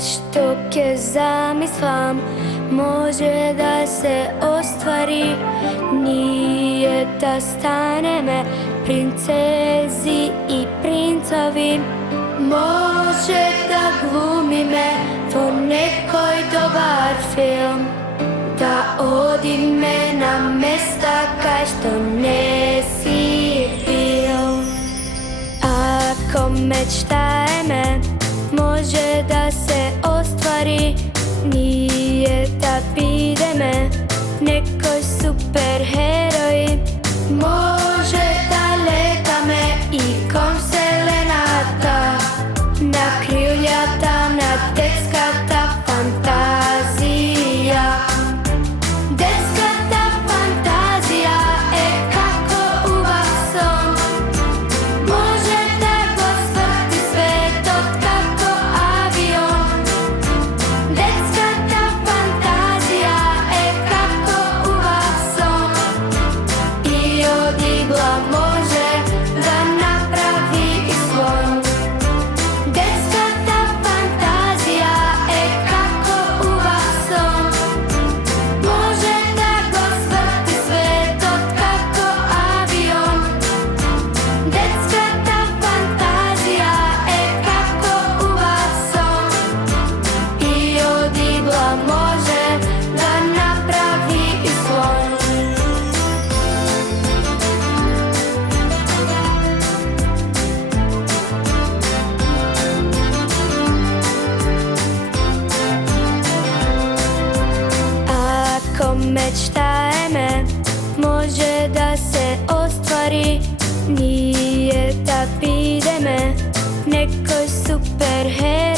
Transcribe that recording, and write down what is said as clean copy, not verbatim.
sve što ke zamislam može da se ostvari. Nije da stane me princezi i princovi. Može da glumi me po nekoj dobar film, da odi me na mesta kaj što nesi bil. Ako mečtaje me može da se ostvari. Nije da pide me nekoj super heroji. Može da leta me i kom selenata, na kriljata, na detskata fantazija. Detskata fantazija kako uvac son. Može da go svrti svet od kako avion. Detskata fantazija kako uvac son. I od igla može da napravi i slon. Detskata fantazija kako uvac son. Može da go svrti svet od kako avion. Detskata fantazija kako uvac son. I od igla može da napravi i slon. Ako mečtaje me može da se ostvari. Nije da pide me nekoj super heroj.